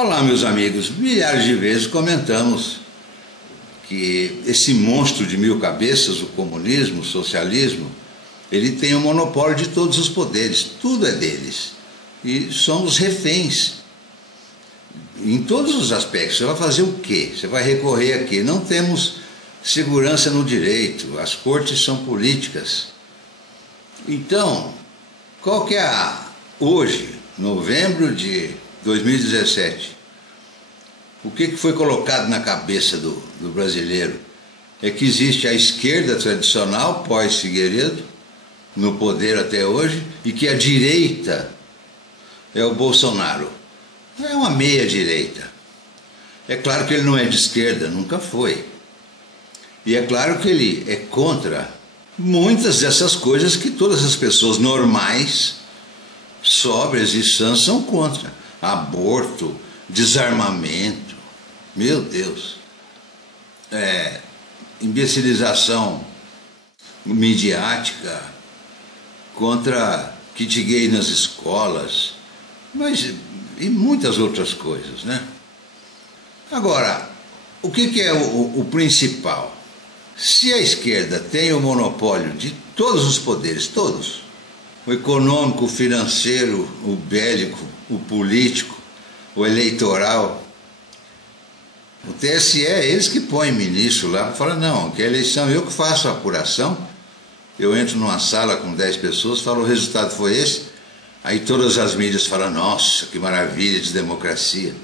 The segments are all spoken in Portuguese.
Olá, meus amigos, milhares de vezes comentamos que esse monstro de mil cabeças, o comunismo, o socialismo, ele tem o monopólio de todos os poderes, tudo é deles. E somos reféns em todos os aspectos. Você vai fazer o quê? Você vai recorrer a quê? Não temos segurança no direito, as cortes são políticas. Então, qual que é hoje, novembro de 2017, o que foi colocado na cabeça do brasileiro? É que existe a esquerda tradicional, pós-Figueiredo, no poder até hoje, e que a direita é o Bolsonaro. É uma meia-direita. É claro que ele não é de esquerda, nunca foi. E é claro que ele é contra muitas dessas coisas que todas as pessoas normais, sóbrias e sãs são contra. Aborto, desarmamento, meu Deus, imbecilização midiática, contra kit gay nas escolas, mas e muitas outras coisas, né? Agora, o que é o principal? Se a esquerda tem o monopólio de todos os poderes, todos, o econômico, o financeiro, o bélico, o político, o eleitoral, o TSE é eles que põem ministro lá, falam, não, que a eleição eu que faço a apuração, eu entro numa sala com 10 pessoas, falo, o resultado foi esse, aí todas as mídias falam, nossa, que maravilha de democracia.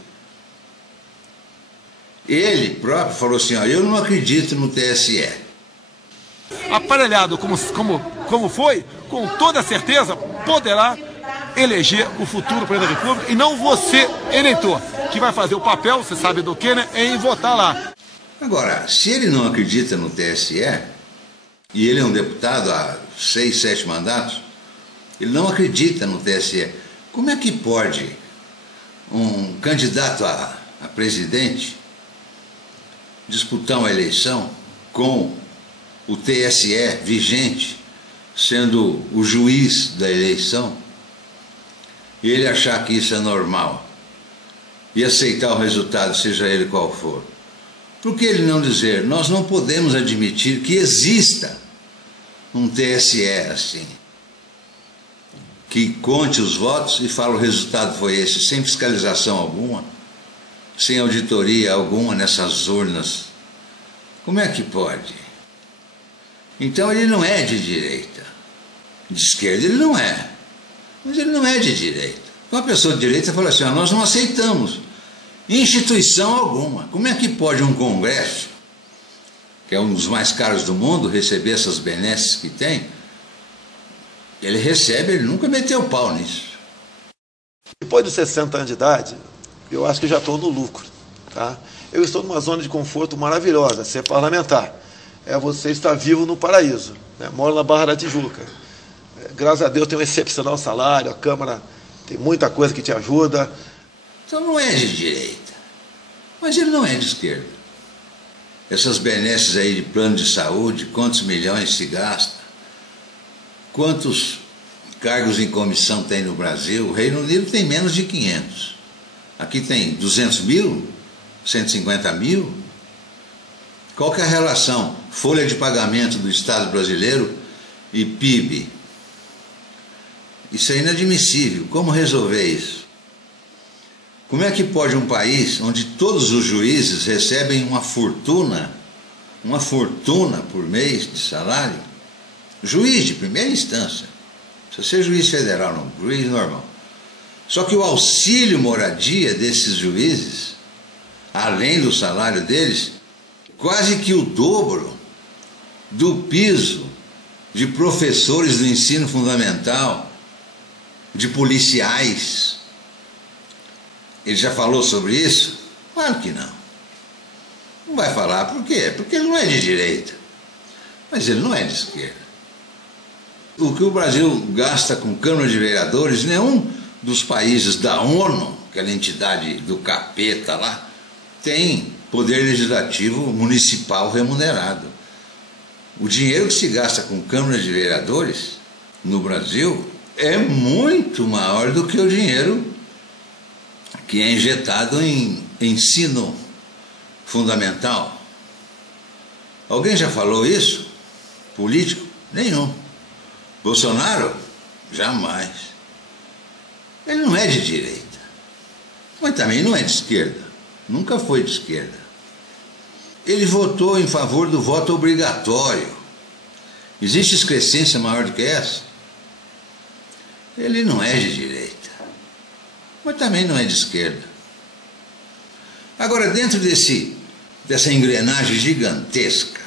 Ele próprio falou assim, ó, eu não acredito no TSE. Aparelhado como foi, com toda certeza poderá eleger o futuro presidente da República e não você, eleitor, que vai fazer o papel, você sabe do que, né, em votar lá. Agora, se ele não acredita no TSE, e ele é um deputado há 6, 7 mandatos, ele não acredita no TSE, como é que pode um candidato a presidente disputar uma eleição com o TSE vigente, sendo o juiz da eleição, e ele achar que isso é normal e aceitar o resultado, seja ele qual for? Por que ele não dizer, nós não podemos admitir que exista um TSE assim, que conte os votos e fala o resultado foi esse, sem fiscalização alguma, sem auditoria alguma nessas urnas? Como é que pode? Então ele não é de direita. De esquerda ele não é. Mas ele não é de direita. Uma pessoa de direita fala assim, nós não aceitamos instituição alguma. Como é que pode um congresso, que é um dos mais caros do mundo, receber essas benesses que tem? Ele recebe, ele nunca meteu o pau nisso. Depois dos 60 anos de idade, eu acho que já estou no lucro. Tá? Eu estou numa zona de conforto maravilhosa, ser parlamentar. Você estar vivo no paraíso. Né? Moro na Barra da Tijuca. Graças a Deus tem um excepcional salário, a Câmara tem muita coisa que te ajuda. Então não é de direita, mas ele não é de esquerda. Essas benesses aí de plano de saúde, quantos milhões se gasta, quantos cargos em comissão tem no Brasil? O Reino Unido tem menos de 500. Aqui tem 200 mil, 150 mil. Qual que é a relação? Folha de pagamento do Estado brasileiro e PIB. Isso é inadmissível. Como resolver isso? Como é que pode um país onde todos os juízes recebem uma fortuna por mês de salário? Juiz de primeira instância. Não precisa ser juiz federal, não, juiz normal. Só que o auxílio moradia desses juízes, além do salário deles, quase que o dobro do piso de professores do ensino fundamental, de policiais. Ele já falou sobre isso? Claro que não. Não vai falar por quê? Porque ele não é de direita, mas ele não é de esquerda. O que o Brasil gasta com Câmara de Vereadores, nenhum dos países da ONU, aquela entidade do capeta lá, tem poder legislativo municipal remunerado. O dinheiro que se gasta com Câmara de Vereadores no Brasil é muito maior do que o dinheiro que é injetado em ensino fundamental. Alguém já falou isso? Político? Nenhum. Bolsonaro? Jamais. Ele não é de direita, mas também não é de esquerda. Nunca foi de esquerda. Ele votou em favor do voto obrigatório. Existe excrescência maior do que essa? Ele não é de direita, mas também não é de esquerda. Agora, dentro dessa engrenagem gigantesca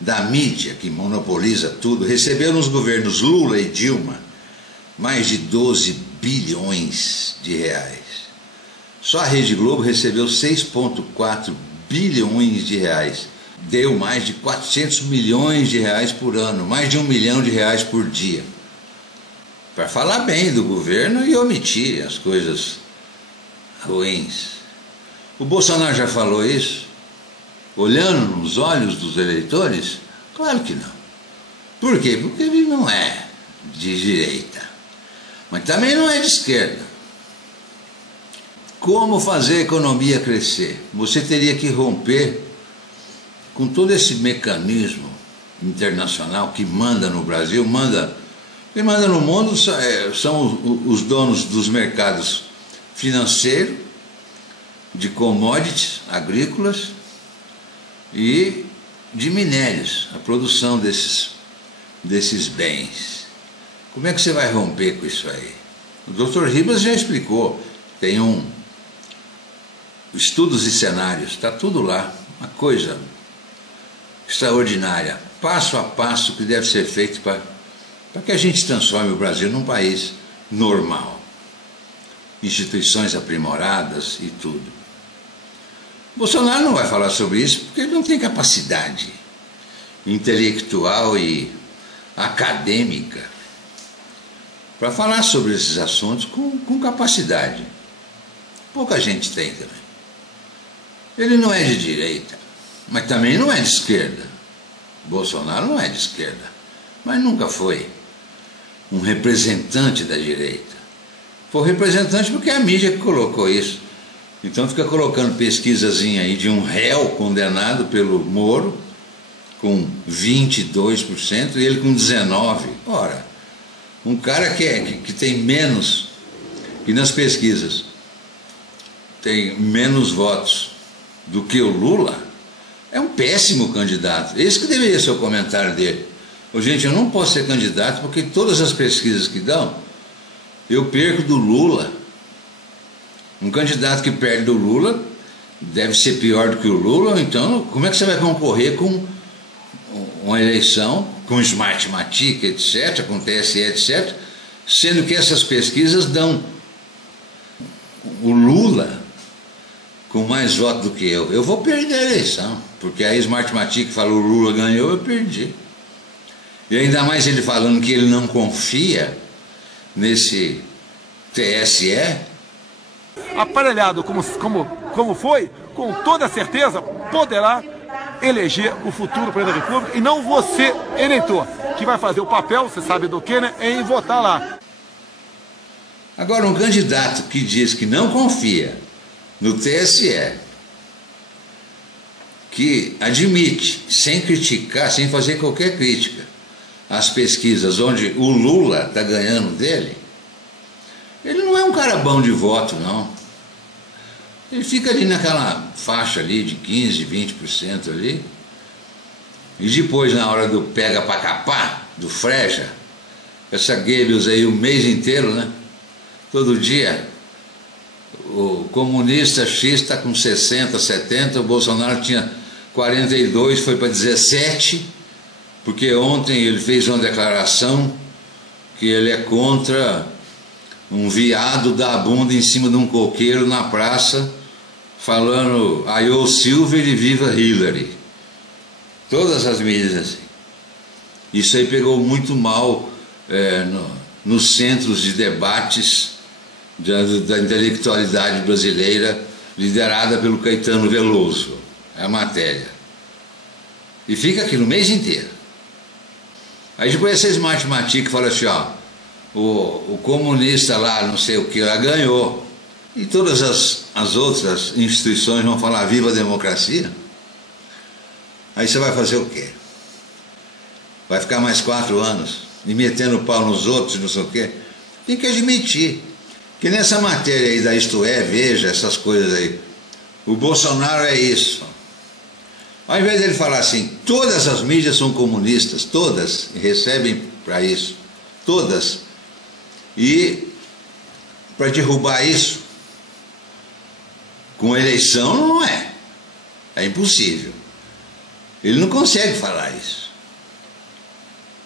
da mídia que monopoliza tudo, receberam os governos Lula e Dilma mais de 12 bilhões de reais. Só a Rede Globo recebeu 6,4 bilhões de reais. Deu mais de 400 milhões de reais por ano, mais de 1 milhão de reais por dia. Para falar bem do governo e omitir as coisas ruins. O Bolsonaro já falou isso? Olhando nos olhos dos eleitores? Claro que não. Por quê? Porque ele não é de direita, mas também não é de esquerda. Como fazer a economia crescer? Você teria que romper com todo esse mecanismo internacional que manda no Brasil, quem manda no mundo são os donos dos mercados financeiros, de commodities agrícolas e de minérios, a produção desses bens. Como é que você vai romper com isso aí? O Dr. Ribas já explicou, tem estudos e cenários, está tudo lá, uma coisa extraordinária, passo a passo que deve ser feito para que a gente transforme o Brasil num país normal, instituições aprimoradas e tudo. Bolsonaro não vai falar sobre isso porque ele não tem capacidade intelectual e acadêmica para falar sobre esses assuntos com capacidade. Pouca gente tem também. Ele não é de direita, mas também não é de esquerda. Bolsonaro não é de esquerda, mas nunca foi um representante da direita. Foi representante porque é a mídia que colocou isso. Então fica colocando pesquisazinha aí de um réu condenado pelo Moro com 22% e ele com 19%. Ora, um cara que tem menos, que nas pesquisas tem menos votos do que o Lula, é um péssimo candidato. Esse que deveria ser o comentário dele. Gente, eu não posso ser candidato porque todas as pesquisas que dão, eu perco do Lula. Um candidato que perde do Lula deve ser pior do que o Lula, então como é que você vai concorrer com uma eleição, com Smartmatic, etc., com TSE, etc., sendo que essas pesquisas dão o Lula com mais votos do que eu? Eu vou perder a eleição, porque a Smartmatic falou o Lula ganhou, eu perdi. E ainda mais ele falando que ele não confia nesse TSE. Aparelhado como foi, com toda certeza poderá eleger o futuro presidente da República e não você, eleitor, que vai fazer o papel, você sabe do que, né, em votar lá. Agora, um candidato que diz que não confia no TSE, que admite, sem criticar, sem fazer qualquer crítica, as pesquisas onde o Lula está ganhando dele, ele não é um cara bom de voto, não. Ele fica ali naquela faixa ali de 15%, 20% ali. E depois, na hora do pega pra capar, do frecha, essa Goebbels aí o mês inteiro, né? Todo dia, o comunista X está com 60, 70, o Bolsonaro tinha 42, foi para 17, porque ontem ele fez uma declaração que ele é contra um viado dar a bunda em cima de um coqueiro na praça, falando aiô Silver e viva Hillary. Todas as mídias assim. Isso aí pegou muito mal nos centros de debates da intelectualidade brasileira, liderada pelo Caetano Veloso. É a matéria. E fica aqui no mês inteiro. Aí depois essa Smartmatic fala assim, ó, o comunista lá, não sei o que, lá ganhou. E todas as outras instituições vão falar viva a democracia. Aí você vai fazer o quê? Vai ficar mais 4 anos e metendo o pau nos outros e não sei o quê? Tem que admitir que nessa matéria aí da Isto É, Veja, essas coisas aí, o Bolsonaro é isso. Ao invés dele falar assim, todas as mídias são comunistas, todas recebem para isso, todas. E para derrubar isso, com eleição não é. É impossível. Ele não consegue falar isso.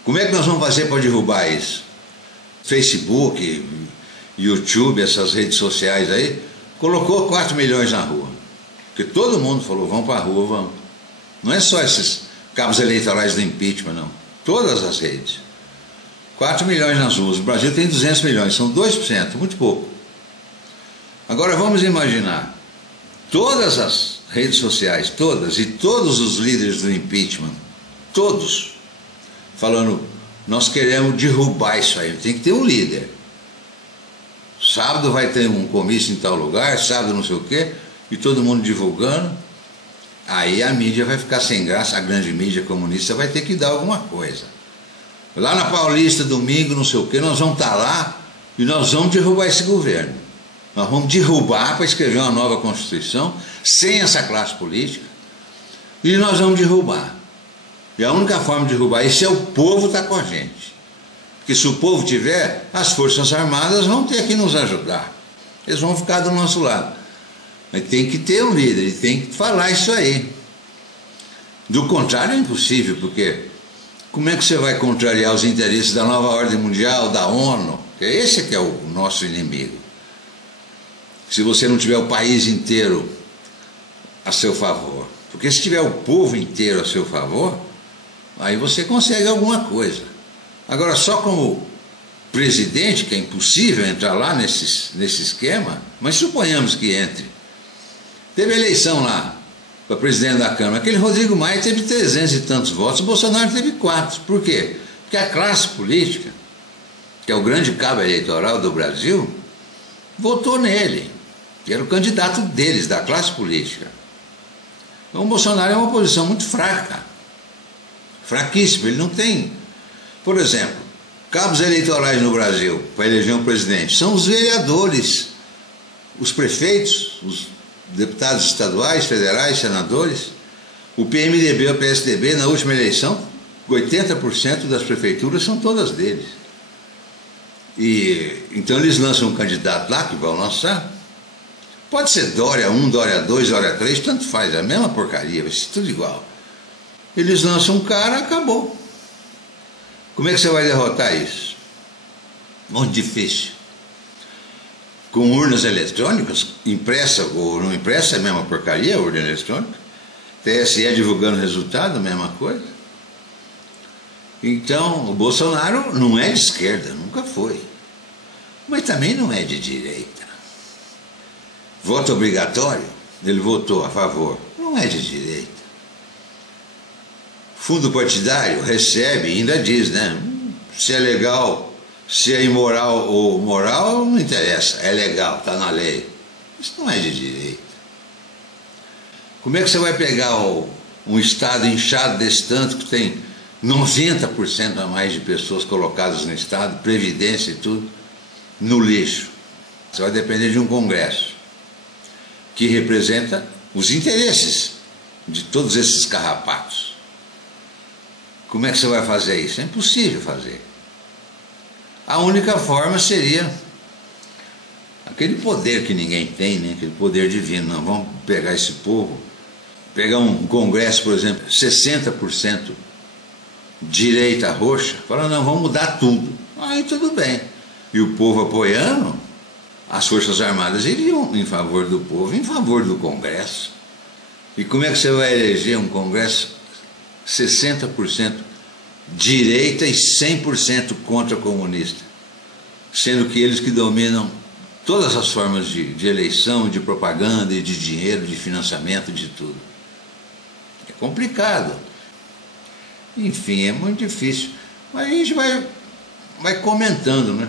Como é que nós vamos fazer para derrubar isso? Facebook, YouTube, essas redes sociais aí, colocou 4 milhões na rua. Porque todo mundo falou, vamos para a rua, vamos. Não é só esses cabos eleitorais do impeachment, não. Todas as redes. 4 milhões nas ruas. O Brasil tem 200 milhões, são 2%, muito pouco. Agora vamos imaginar, todas as redes sociais, todas, e todos os líderes do impeachment, todos, falando, nós queremos derrubar isso aí, tem que ter um líder. Sábado vai ter um comício em tal lugar, sábado não sei o quê, e todo mundo divulgando. Aí a mídia vai ficar sem graça, a grande mídia comunista vai ter que dar alguma coisa. Lá na Paulista, domingo, não sei o quê, nós vamos estar lá e nós vamos derrubar esse governo. Nós vamos derrubar para escrever uma nova Constituição, sem essa classe política, e nós vamos derrubar. E a única forma de derrubar isso é o povo estar com a gente. Porque se o povo tiver, as Forças Armadas vão ter que nos ajudar. Eles vão ficar do nosso lado. Mas tem que ter um líder, ele tem que falar isso aí. Do contrário é impossível, porque como é que você vai contrariar os interesses da nova ordem mundial, da ONU? Esse que é o nosso inimigo. Se você não tiver o país inteiro a seu favor. Porque se tiver o povo inteiro a seu favor, aí você consegue alguma coisa. Agora, só como presidente, que é impossível entrar lá nesse esquema, mas suponhamos que entre. Teve eleição lá para presidente da Câmara. Aquele Rodrigo Maia teve 300 e tantos votos, o Bolsonaro teve 4. Por quê? Porque a classe política, que é o grande cabo eleitoral do Brasil, votou nele. Que era o candidato deles, da classe política. Então o Bolsonaro é uma oposição muito fraca. Fraquíssima. Ele não tem... Por exemplo, cabos eleitorais no Brasil para eleger um presidente são os vereadores, os prefeitos, os deputados estaduais, federais, senadores. O PMDB e o PSDB, na última eleição, 80% das prefeituras são todas deles. E então eles lançam um candidato lá, que vão lançar. Pode ser Dória 1, Dória 2, Dória 3, tanto faz, é a mesma porcaria, vai ser tudo igual. Eles lançam um cara, acabou. Como é que você vai derrotar isso? Muito difícil. Com urnas eletrônicas, impressa ou não impressa, é a mesma porcaria, a urna eletrônica. TSE divulgando resultado, a mesma coisa. Então, o Bolsonaro não é de esquerda, nunca foi. Mas também não é de direita. Voto obrigatório, ele votou a favor, não é de direita. Fundo partidário recebe, ainda diz, né? Se é legal, se é imoral ou moral, não interessa, é legal, está na lei. Isso não é de direita. Como é que você vai pegar um estado inchado desse tanto, que tem 90% a mais de pessoas colocadas no estado, previdência e tudo, no lixo? Você vai depender de um congresso que representa os interesses de todos esses carrapatos. Como é que você vai fazer isso? É impossível fazer. A única forma seria aquele poder que ninguém tem, né? Aquele poder divino. Não, vamos pegar esse povo, pegar um congresso, por exemplo, 60% direita roxa, falar, não, vamos mudar tudo. Aí tudo bem. E o povo apoiando, as Forças Armadas iriam em favor do povo, em favor do Congresso. E como é que você vai eleger um Congresso 60% direita e 100% contra comunista? Sendo que eles que dominam todas as formas de eleição, de propaganda, de dinheiro, de financiamento, de tudo. É complicado. Enfim, é muito difícil. Mas a gente vai comentando, né?